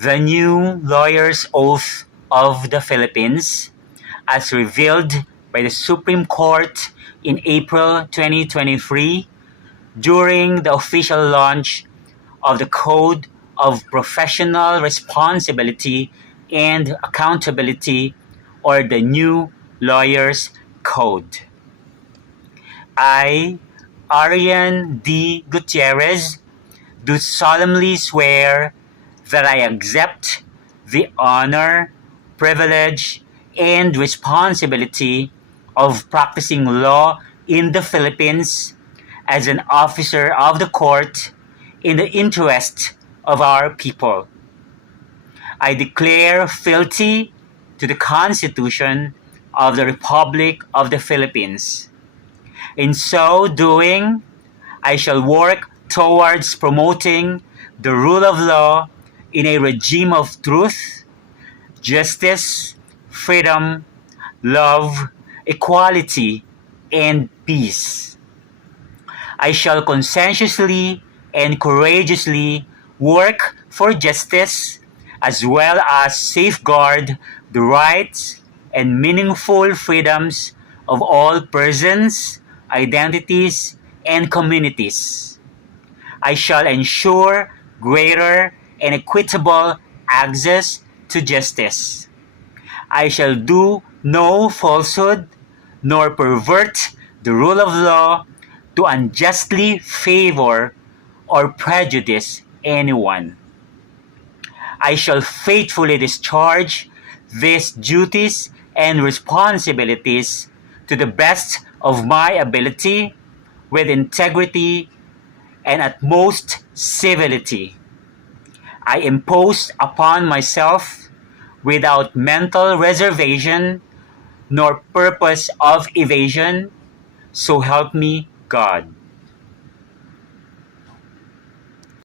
The new lawyer's oath of the Philippines, as revealed by the Supreme Court in April 2023 during the official launch of the Code of Professional Responsibility and Accountability, or the new Lawyers Code. I, Arian D. Gutierrez, do solemnly swear that I accept the honor, privilege, and responsibility of practicing law in the Philippines as an officer of the court in the interest of our people. I declare fealty to the Constitution of the Republic of the Philippines. In so doing, I shall work towards promoting the rule of law in a regime of truth, justice, freedom, love, equality, and peace. I shall conscientiously and courageously work for justice as well as safeguard the rights and meaningful freedoms of all persons, identities, and communities. I shall ensure greater and equitable access to justice. I shall do no falsehood nor pervert the rule of law to unjustly favor or prejudice anyone. I shall faithfully discharge these duties and responsibilities to the best of my ability, with integrity and utmost civility. I impose upon myself, without mental reservation nor purpose of evasion, so help me God.